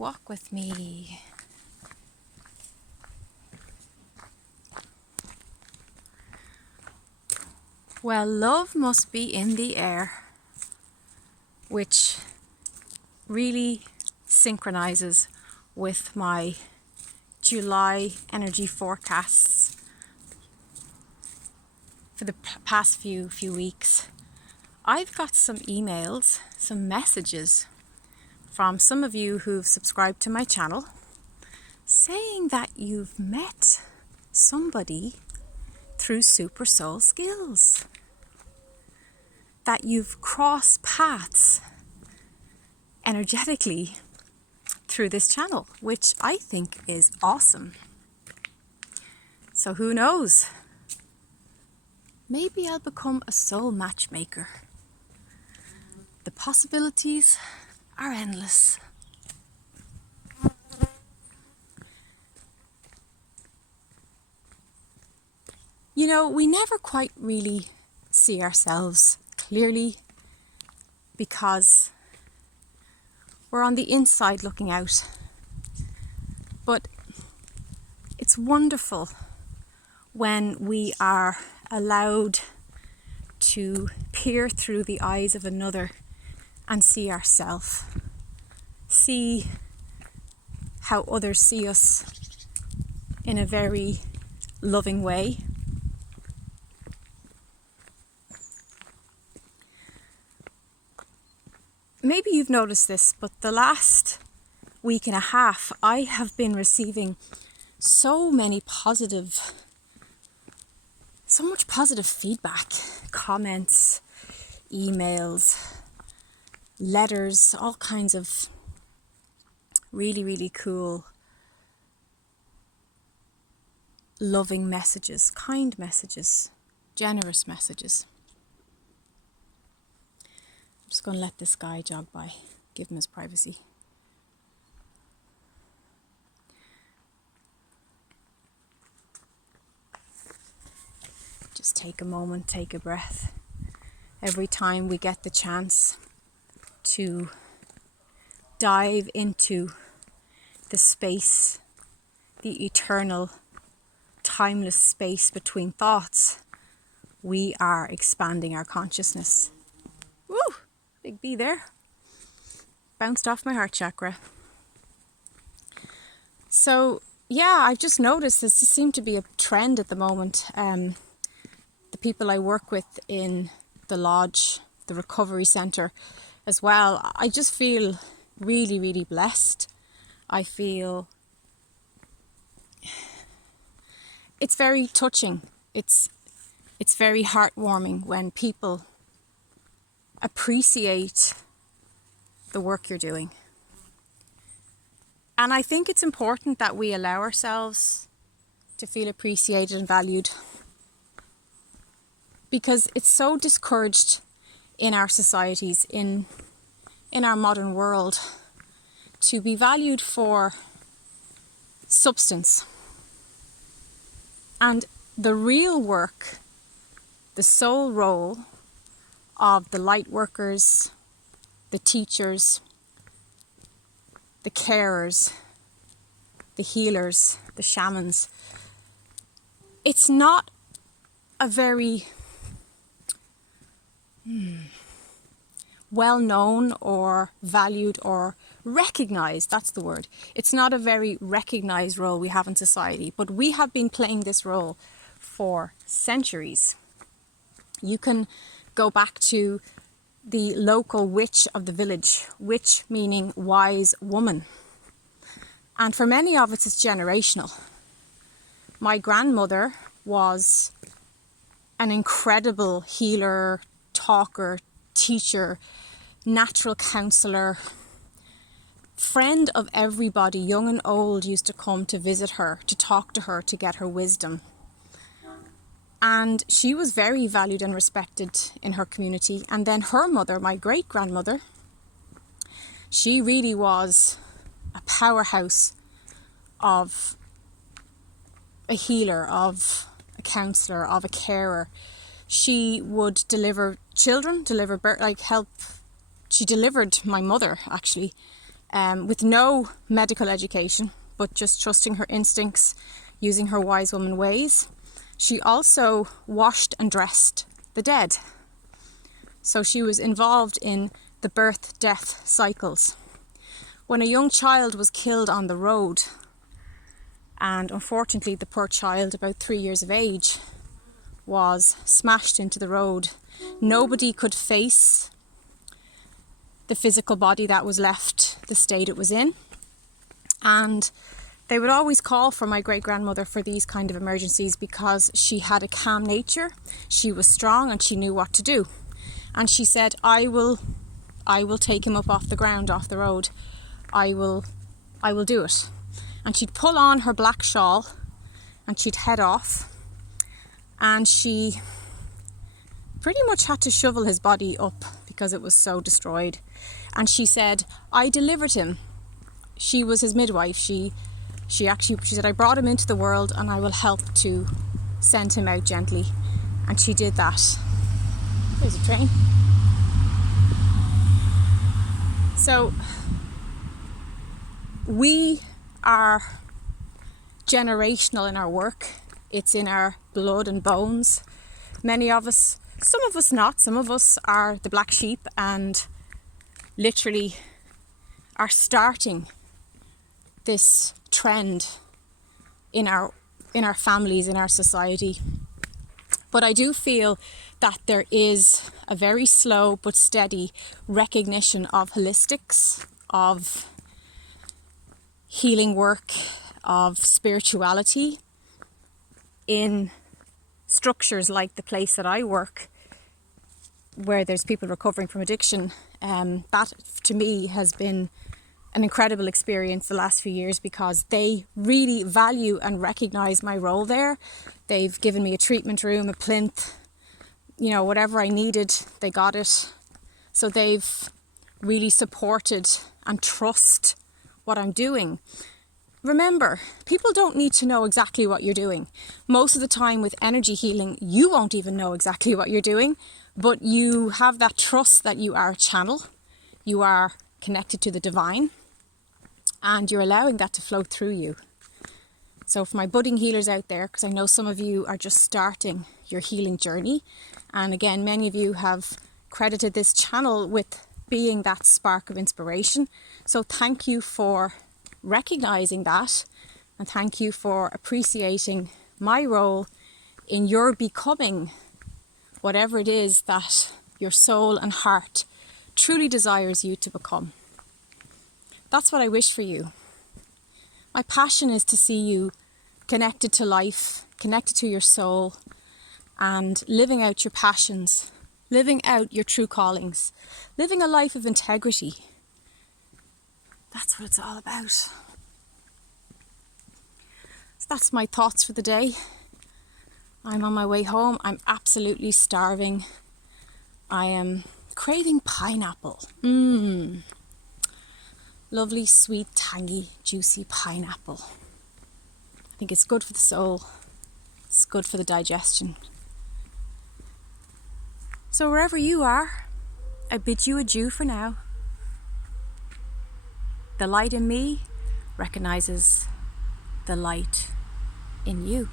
walk with me. Well, love must be in the air, which really synchronizes with my July energy forecasts for the past few weeks. I've got some emails, some messages from some of you who've subscribed to my channel saying that you've met somebody through Super Soul Skills, that you've crossed paths energetically through this channel, which I think is awesome. So who knows? Maybe I'll become a soul matchmaker. The possibilities are endless. You know, we never quite really see ourselves clearly because we're on the inside looking out. But it's wonderful when we are allowed to peer through the eyes of another and see ourselves, see how others see us in a very loving way. Maybe you've noticed this, but the last week and a half, I have been receiving so much positive feedback, comments, emails, letters, all kinds of really, really cool, loving messages, kind messages, generous messages. I'm just going to let this guy jog by, give him his privacy. Just take a moment, take a breath. Every time we get the chance to dive into the space, the eternal, timeless space between thoughts, we are expanding our consciousness. Woo! Big bee there. Bounced off my heart chakra. So, yeah, I've just noticed this seems to be a trend at the moment. The people I work with in the lodge, the recovery centre as well, I just feel really, really blessed. I feel it's very touching. It's very heartwarming when people appreciate the work you're doing. And I think it's important that we allow ourselves to feel appreciated and valued, because it's so discouraged in our societies, in our modern world, to be valued for substance. And the real work, the soul role of the light workers, the teachers, the carers, the healers, the shamans, it's not a very well known or valued or recognized, that's the word. It's not a very recognized role we have in society, but we have been playing this role for centuries. You can go back to the local witch of the village, witch meaning wise woman. And for many of us, it's generational. My grandmother was an incredible healer, talker, teacher, natural counsellor, friend of everybody, young and old, used to come to visit her, to talk to her, to get her wisdom. And she was very valued and respected in her community. And then her mother, my great-grandmother, she really was a powerhouse of a healer, of a counsellor, of a carer. She would deliver children, deliver birth, help. She delivered my mother, actually, with no medical education, but just trusting her instincts, using her wise woman ways. She also washed and dressed the dead. So she was involved in the birth-death cycles. When a young child was killed on the road, and unfortunately the poor child, about 3 years of age, was smashed into the road, nobody could face the physical body that was left the state it was in. And they would always call for my great-grandmother for these kind of emergencies because she had a calm nature, she was strong and she knew what to do. And she said, I will take him up off the ground, off the road. I will do it. And she'd pull on her black shawl and she'd head off. And she pretty much had to shovel his body up because it was so destroyed. And she said, I delivered him. She was his midwife. She said, I brought him into the world and I will help to send him out gently. And she did that. There's a train. So we are generational in our work. It's in our blood and bones. Many of us, some of us not, some of us are the black sheep and literally are starting this trend in our families, in our society. But I do feel that there is a very slow but steady recognition of holistics, of healing work, of spirituality in structures like the place that I work, where there's people recovering from addiction. That to me has been an incredible experience the last few years because they really value and recognise my role there. They've given me a treatment room, a plinth, whatever I needed, they got it. So they've really supported and trust what I'm doing. Remember, people don't need to know exactly what you're doing. Most of the time with energy healing, you won't even know exactly what you're doing, but you have that trust that you are a channel, you are connected to the divine, and you're allowing that to flow through you. So for my budding healers out there, because I know some of you are just starting your healing journey, and again, many of you have credited this channel with being that spark of inspiration. So thank you for recognizing that, and thank you for appreciating my role in your becoming whatever it is that your soul and heart truly desires you to become. That's what I wish for you. My passion is to see you connected to life, connected to your soul, and living out your passions, living out your true callings, living a life of integrity. That's what it's all about. So that's my thoughts for the day. I'm on my way home. I'm absolutely starving. I am craving pineapple. Lovely, sweet, tangy, juicy pineapple. I think it's good for the soul. It's good for the digestion. So wherever you are, I bid you adieu for now. The light in me recognizes the light in you.